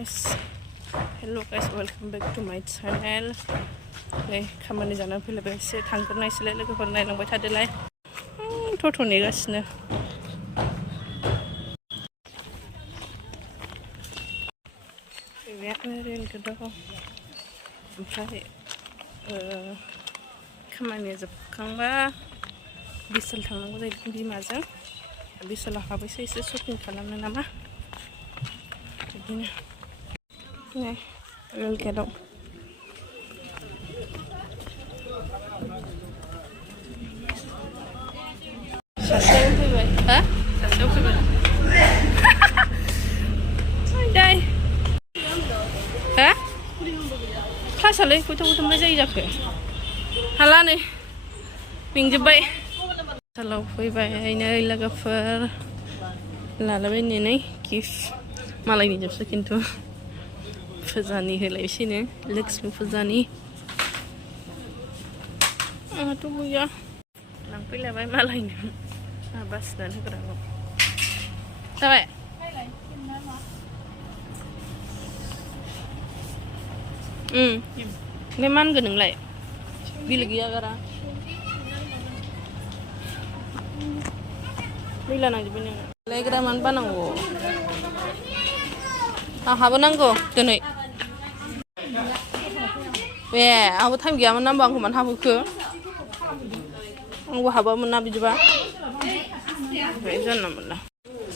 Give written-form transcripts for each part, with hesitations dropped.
Hello guys, welcome back to my channel. Nei खामानि जानानै फैलायबाय एसे थांग्रोनायसैलाय लोगोफोर नायलांबाय थादोलाय टट' नेगासिनो फैबायानो रेल गोदाव ओमफ्राय खामानिया जोबखांबा बिसल थांनांगौ जायो बिमाजों बिसलाव हाबैसै एसे शपिं खालामनो नामा बिदिनो नै रेल गेटआव सासेयाव फैबाय हा सासेयाव फैबाय दाय हा क्लासालाय खयथा जायो जाखो हाला नै मेंजोब्बाय सालाव फैबाय नै लोगोफोर लालाबायनो नै गिफ्ट मालायनि जोबसो खिन्थु फुजानि होलायसैनो लक्ष्मी फुजानि आंहाथ' गैया लांफैलायबाय मालायनो बासिनानै होग्राखौ जाबाय बे मा होनगोन नोंलाय बिल गैया गारा मैला नांजोब्बाय नोङो लायग्रा मानो बानांगौ आंहाबो नांगौ दिनै बे आंहाबो टाइम गैयामोन ना होमबा आंखौ मानो हाबोखो आंबो हाबामोन ना बिदिबा ओमफ्राय जानला मोनला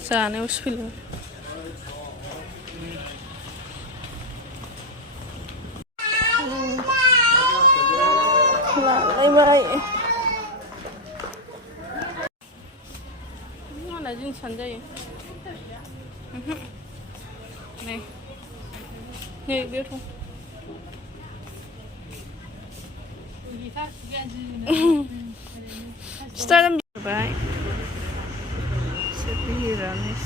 जानायावसो फैलो लालायबाय मालाय जिनिसानो जायो नै नै बेयाव Start back. Sit here on this.